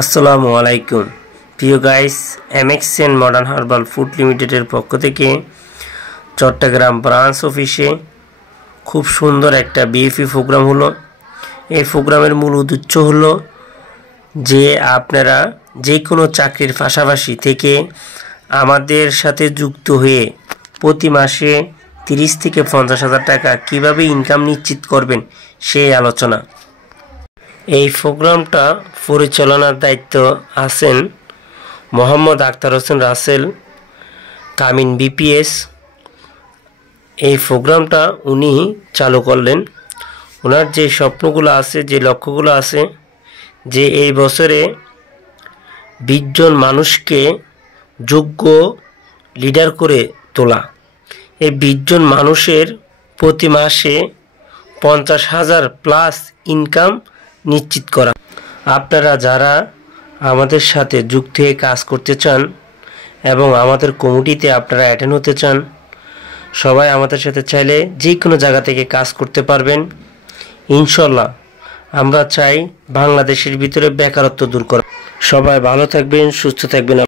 আসসালামু আলাইকুম প্রিয় guys, MXN modern herbal food লিমিটেডের পক্ষ থেকে চট্টগ্রাম ব্রাঞ্চ অফিসে খুব সুন্দর একটা বিএফি প্রোগ্রাম হলো। এই প্রোগ্রামের মূল উদ্দেশ্য হলো যে আপনারা যে কোনো চাকরির পাশাপাশি থেকে আমাদের সাথে যুক্ত হয়ে প্রতি মাসে 30 থেকে 50,000 টাকা কীভাবে ইনকাম নিশ্চিত করবেন সেই আলোচনা। এই প্রোগ্রামটা পরিচালনার দায়িত্ব আছেন মোহাম্মদ আখতার হোসেন রাসেল, কামিন বিপিএস। এই প্রোগ্রামটা উনি চালু করলেন। ওনার যে স্বপ্নগুলো আছে, যে লক্ষ্যগুলো আছে, যে এই বছরে 20 জন মানুষকে যোগ্য লিডার করে তোলা। এই 20 জন মানুষের প্রতি মাসে 50,000 প্লাস ইনকাম নিশ্চিত করা। আপনারা যারা আমাদের সাথে যুক্ত হয়ে কাজ করতে চান এবং আমাদের কমিটিতে আপনারা অ্যাটেন্ড হতে চান, সবাই আমাদের সাথে চাইলে যে কোনো জায়গা থেকে কাজ করতে পারবেন ইনশাল্লাহ। আমরা চাই বাংলাদেশের ভিতরে বেকারত্ব দূর করা। সবাই ভালো থাকবেন, সুস্থ থাকবেন।